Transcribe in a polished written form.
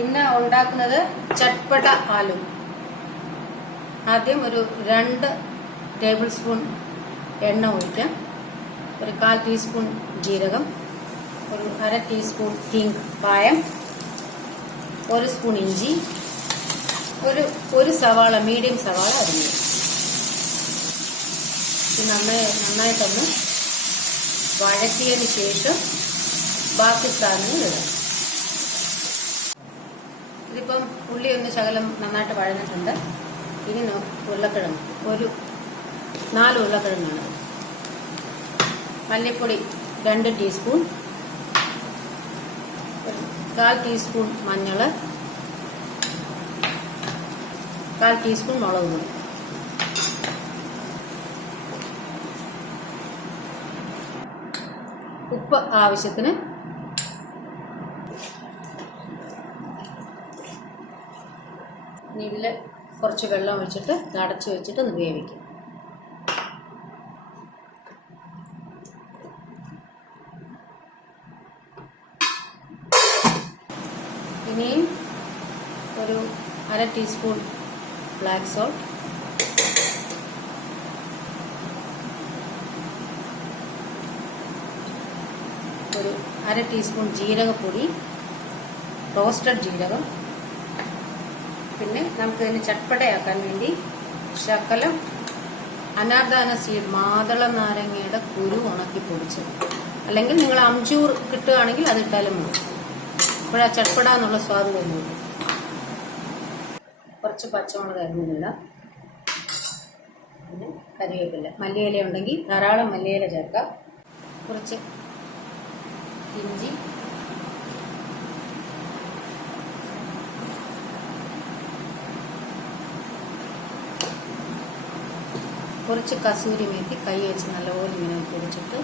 ഇന്ന് ഉണ്ടാക്കുന്നത് ചട്പട ആലു. ആദ്യം ഒരു 2 ടേബിൾ സ്പൂൺ എണ്ണ ഒഴിക്കാം. ഒരു 1/4 ടീസ്പൂൺ ജീരകം, ഒരു 1/2 ടീസ്പൂൺ കായം, 1 സ്പൂൺ ഇഞ്ചി, ഒരു സവാള, മീഡിയം സവാള അരിഞ്ഞു. നന്നായിട്ടൊന്ന് വഴറ്റിയതിന് ശേഷം ബാക്കി സാധനങ്ങൾ ഇടാം. ഇതിപ്പം ഉള്ളി ഒന്ന് ശകലം നന്നായിട്ട് വഴഞ്ഞിട്ടുണ്ട്. ഇനി ഉരുളക്കിഴങ്ങ്, ഒരു 4 ഉരുളക്കിഴങ്ങാണ്. മല്ലിപ്പൊടി 2 ടീസ്പൂൺ, 1/4 ടീസ്പൂൺ മഞ്ഞൾ, 1/4 ടീസ്പൂൺ മുളക് പൊടി, ഉപ്പ് ആവശ്യത്തിന്. ഇതിൽ കുറച്ച് വെള്ളം ഒഴിച്ചിട്ട് അടച്ചു വെച്ചിട്ട് ഒന്ന് വേവിക്കും. ഇനിയും ഒരു 1/2 ടീസ്പൂൺ ബ്ലാക്ക് സോൾട്ട്, ഒരു 1/2 ടീസ്പൂൺ ജീരകപ്പൊടി, റോസ്റ്റഡ് ജീരകം. പിന്നെ നമുക്കിതിന് ചട്പടയാക്കാൻ വേണ്ടി ശകലം അനാർദാന സീഡ്, മാതള നാരങ്ങയുടെ കുരു ഉണക്കി പൊടിച്ചത്, അല്ലെങ്കിൽ നിങ്ങൾ അംചൂർ കിട്ടുകയാണെങ്കിൽ അത് ഇട്ടാലും മതി. അപ്പോഴാ ചട്പട എന്നുള്ള സ്വാദ് വരുന്നുണ്ട്. കുറച്ച് പച്ചമുളക് അരിഞ്ഞില്ല, പിന്നെ കറിവേപ്പില, മല്ലിയില ഉണ്ടെങ്കിൽ ധാരാളം മല്ലിയില ചേർക്കാം. കുറച്ച് ഇഞ്ചി, കുറച്ച് കസൂരി മേത്തി കൈ വെച്ച് നല്ലപോലെ ഇങ്ങനെ പൊടിച്ചിട്ട്